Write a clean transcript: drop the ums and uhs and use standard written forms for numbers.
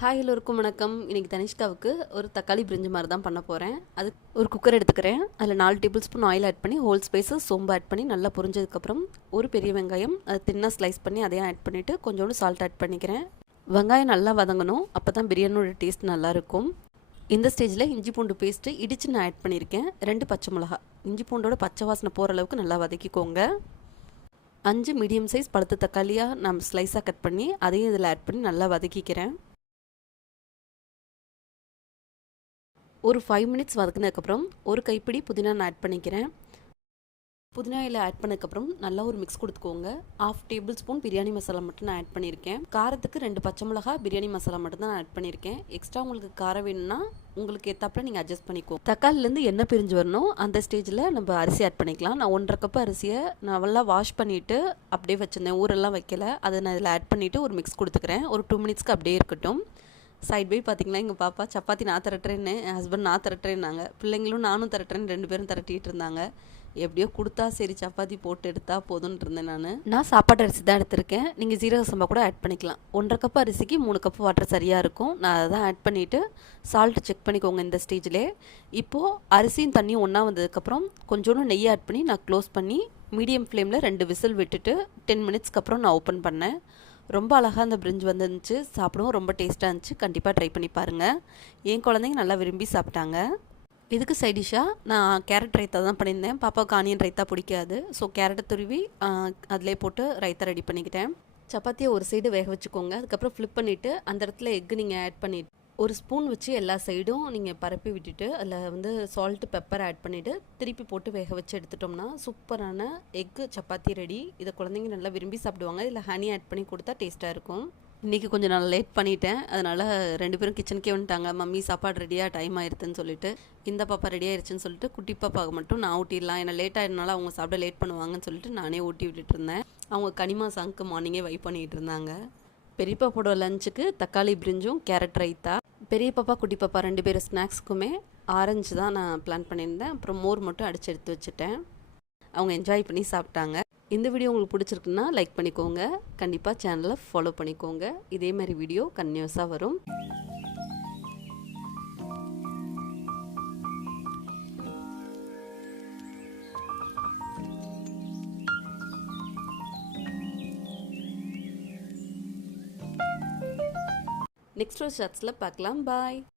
Hi எல்லோருக்கும் வணக்கம். இன்றைக்கி தனிஷ்காவுக்கு ஒரு தக்காளி பிரிஞ்சு மாதிரி தான் பண்ண போகிறேன். அது ஒரு குக்கர் எடுத்துக்கிறேன். அதில் 4 டேபிள் ஸ்பூன் ஆயில் ஆட் பண்ணி ஹோல் ஸ்பைஸஸ் சோம்பு ஆட் பண்ணி நல்லா பொரிஞ்சதுக்கப்புறம் ஒரு பெரிய வெங்காயம் அதை தின்னாக ஸ்லைஸ் பண்ணி அதையும் ஆட் பண்ணிவிட்டு கொஞ்சோண்டு சால்ட் ஆட் பண்ணிக்கிறேன். வெங்காயம் நல்லா வதங்கணும், அப்போ தான் பிரியாணியோட டேஸ்ட் நல்லாயிருக்கும். இந்த ஸ்டேஜில் இஞ்சி பூண்டு பேஸ்ட்டு இடித்து நான் ஆட் பண்ணியிருக்கேன். 2 பச்சை மிளகா, இஞ்சி பூண்டோட பச்சை வாசனை போகிற அளவுக்கு நல்லா வதக்கிக்கோங்க. 5 மீடியம் சைஸ் பழுத்த தக்காளியாக நான் ஸ்லைஸாக கட் பண்ணி அதையும் இதில் ஆட் பண்ணி நல்லா வதக்கிக்கிறேன். ஒரு 5 மினிட்ஸ் வதக்கினதுக்கப்புறம் ஒரு கைப்பிடி புதினா நான் ஆட் பண்ணிக்கிறேன். புதினா இலை ஆட் பண்ணதுக்கப்புறம் நல்லா ஒரு மிக்ஸ் கொடுத்துக்கோங்க. 1/2 டேபிள் ஸ்பூன் பிரியாணி மசாலா மட்டும் நான் ஆட் பண்ணியிருக்கேன். காரத்துக்கு 2 பச்சை மிளகா பிரியாணி மசாலா மட்டும் தான் நான் ஆட் பண்ணியிருக்கேன். எக்ஸ்ட்ரா உங்களுக்கு காரம் வேணும்னா உங்களுக்கு ஏற்றாப்புல நீங்கள் அட்ஜஸ்ட் பண்ணிக்கோ. தக்காளிலேருந்து எண்ணெய் பிரிஞ்சு வரணும், அந்த ஸ்டேஜில் நம்ம அரிசி ஆட் பண்ணிக்கலாம். நான் 1.5 கப் அரிசியை நான் நல்லா வாஷ் பண்ணிவிட்டு அப்படியே வச்சுருந்தேன், ஊரெல்லாம் வைக்கல. அதை நான் இதில் ஆட் பண்ணிவிட்டு ஒரு மிக்ஸ் கொடுத்துக்கிறேன். ஒரு 2 மினிட்ஸ்க்கு அப்படியே இருக்கட்டும். சைட் பை பார்த்திங்களா, எங்கள் பாப்பா சப்பாத்தி நான் திரட்டுறேன்னு, என் ஹஸ்பண்ட் நான் திரட்டுறேன்னாங்க. பிள்ளைங்களும் நானும் திரட்டுறேன்னு 2 பேரும் திரட்டிகிட்டு இருந்தாங்க. எப்படியோ கொடுத்தா சரி சப்பாத்தி போட்டு எடுத்தால் போதும்னு இருந்தேன். நான் சாப்பாட்டு அரிசி தான் எடுத்திருக்கேன். நீங்கள் ஜீரக சம்பா கூட ஆட் பண்ணிக்கலாம். 1.5 கப் அரிசிக்கு 3 கப் வாட்டர் சரியாக இருக்கும். நான் அதை தான் ஆட் பண்ணிவிட்டு சால்ட்டு செக் பண்ணிக்கோங்க இந்த ஸ்டேஜ்லேயே. இப்போது அரிசியும் தண்ணியும் ஒன்றா வந்ததுக்கப்புறம் கொஞ்சோண்டு நெய் ஆட் பண்ணி நான் க்ளோஸ் பண்ணி மீடியம் ஃப்ளேமில் 2 விசில் விட்டுட்டு 10 மினிட்ஸ்க்கு அப்புறம் நான் ஓப்பன் பண்ணேன். ரொம்ப அழகாக அந்த பிரிஞ்சு வந்துருந்துச்சு, சாப்பிடவும் ரொம்ப டேஸ்ட்டாக இருந்துச்சு. கண்டிப்பாக ட்ரை பண்ணி பாருங்கள். என் குழந்தைங்க நல்லா விரும்பி சாப்பிட்டாங்க. இதுக்கு சைடிஷாக நான் கேரட் ரைத்தா தான் பண்ணியிருந்தேன். பாப்பாவுக்கு ஆனியன் ரைத்தா பிடிக்காது. ஸோ கேரட்டை துருவி அதிலே போட்டு ரைத்தா ரெடி பண்ணிக்கிட்டேன். சப்பாத்தியை ஒரு சைடு வேக வச்சுக்கோங்க. அதுக்கப்புறம் ஃப்ளிப் பண்ணிவிட்டு அந்த இடத்துல எக்கு நீங்கள் ஆட் பண்ணிவிட்டு ஒரு ஸ்பூன் வச்சு எல்லா சைடும் நீங்கள் பரப்பி விட்டுட்டு அதில் சால்ட்டு பெப்பர் ஆட் பண்ணிவிட்டு திருப்பி போட்டு வேக வச்சு எடுத்துட்டோம்னா சூப்பரான எக்கு சப்பாத்தி ரெடி. இதை குழந்தைங்க நல்லா விரும்பி சாப்பிடுவாங்க. இதில் ஹனி ஆட் பண்ணி கொடுத்தா டேஸ்ட்டாக இருக்கும். இன்றைக்கி கொஞ்சம் நான் லேட் பண்ணிட்டேன், அதனால் 2 பேரும் கிச்சனுக்கே வந்துட்டாங்க. மம்மி சாப்பாடு ரெடியாக டைம் ஆயிடுதுன்னு சொல்லிட்டு, இந்த பாப்பா ரெடி ஆயிடுச்சுன்னு சொல்லிட்டு குட்டி பாப்பாவுக்கு மட்டும் நான் ஊட்டிடலாம், ஏன்னா லேட் ஆகிடுனால அவங்க சாப்பிட லேட் பண்ணுவாங்கன்னு சொல்லிட்டு நானே ஊட்டி விட்டுட்டு இருந்தேன். அவங்க கனிமா சாங்க்கு மார்னிங்கே வைப் பண்ணிகிட்டு இருந்தாங்க. பெரிய பாப்பாவோட லஞ்சுக்கு தக்காளி பிரிஞ்சும் கேரட் ரைத்தா. பெரிய பாப்பா குட்டி பாப்பா 2 பேரும் ஸ்நாக்ஸுக்குமே ஆரஞ்சு தான் நான் பிளான் பண்ணியிருந்தேன். அப்புறம் மோர் மட்டும் அடித்து எடுத்து வச்சுட்டேன். அவங்க என்ஜாய் பண்ணி சாப்பிட்டாங்க. இந்த வீடியோ உங்களுக்கு பிடிச்சிருக்குன்னா லைக் பண்ணிக்கோங்க. கண்டிப்பாக சேனலை ஃபாலோ பண்ணிக்கோங்க. இதே மாதிரி வீடியோ கன்டினியூஸாக வரும். நெக்ஸ்ட் ஒரு ஷார்ட்ஸில் பார்க்கலாம். பாய்.